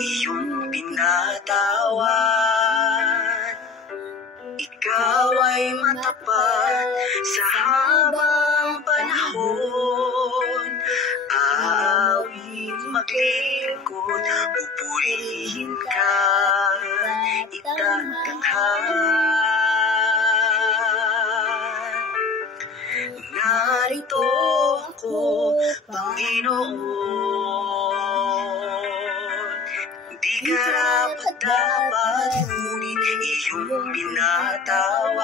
iyong pinatawan. Ikaw ay matapat sa habang panahon. Aawit maglingkod, pupurihin ka, itatanghal. Narito ako, Panginoon. Di karapat-dapat, ngunit iyong pinatawan.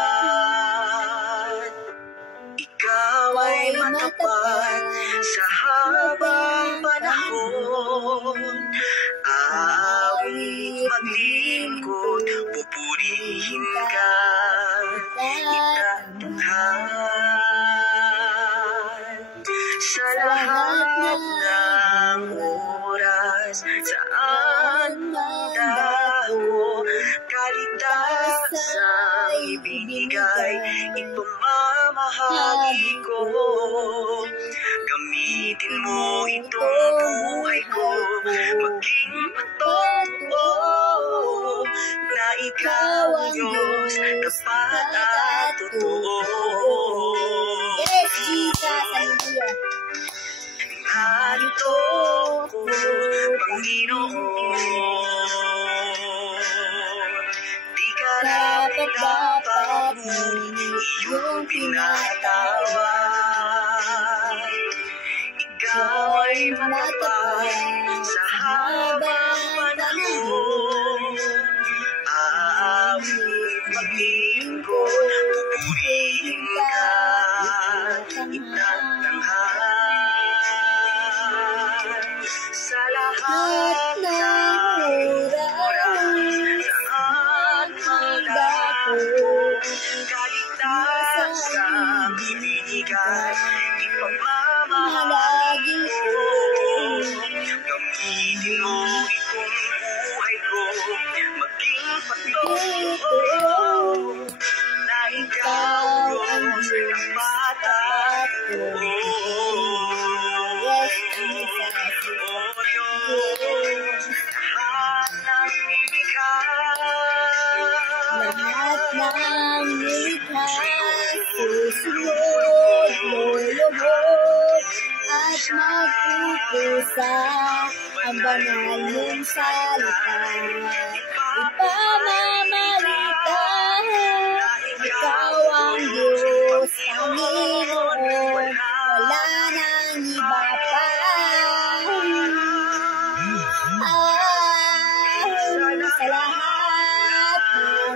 Ikaw ay matapat sa habang panahon. Aawit maglingkod, pupurihin ka, itatanghal. Sa lahat ng oras, saan man dako, kaligtasang ibinigay, ipamamahagi ko. Gamitin mo itong buhay ko, maging patotoo na ikaw ang Diyos, tapat at totoo. Yes, Jesus, hallelujah. Narito ko, Panginoon. Di karapat-dapat, ngunit iyong pinatawan. Ikaw ay matapat sa habang panahon. Aawit maglingkod, pupurihin ka, itatanghal. Sa lahat ng oras, saan man dako, kaligtasang ibinigay, ipamamahagi ko. Gamitin mo itong buhay ko, maging patotoo na ikaw ang Diyos, tapat at totoo. Yes, Jesus. Lahat ng nilikha, susunod, lulubog, at magpupusa ang banal mong salita. Ipamamalita, ikaw ang Diyos, Panginoon, wala nang iba pa. Sa lahat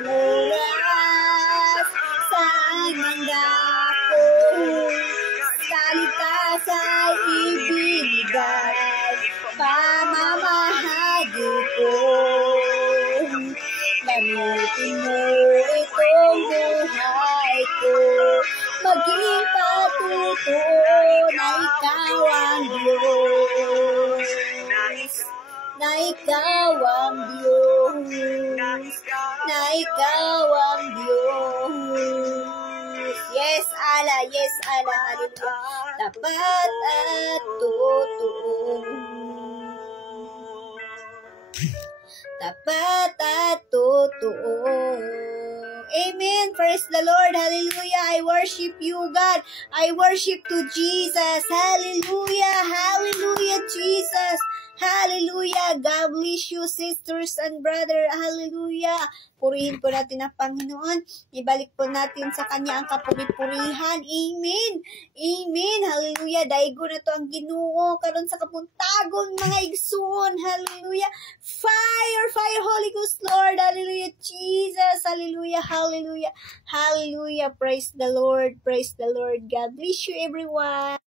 ng oras, saan man dako, kaligtasang ibinigay, pamamahagi ko. Gamitin mo itong buhay ko, maging patutuo na ikaw ang Diyos. Na ikaw ang Diyos, na ikaw ang Diyos. Yes, Allah, hallelujah. Tapat at totoo. Tapat at totoo. Amen. Praise the Lord. Hallelujah. I worship you, God. I worship to Jesus. Hallelujah. Hallelujah, Jesus. Hallelujah. God bless you, sisters and brother. Hallelujah. Purihin po natin ang Panginoon. Ibalik po natin sa Kanya ang kapuri-purihan. Amen. Amen. Hallelujah. Daigo na to ang Ginoo karon sa kapuntagon mga igsoon. Hallelujah. Fire, fire, Holy Ghost, Lord. Hallelujah, Jesus. Hallelujah, hallelujah, hallelujah. Praise the Lord. Praise the Lord. God bless you, everyone.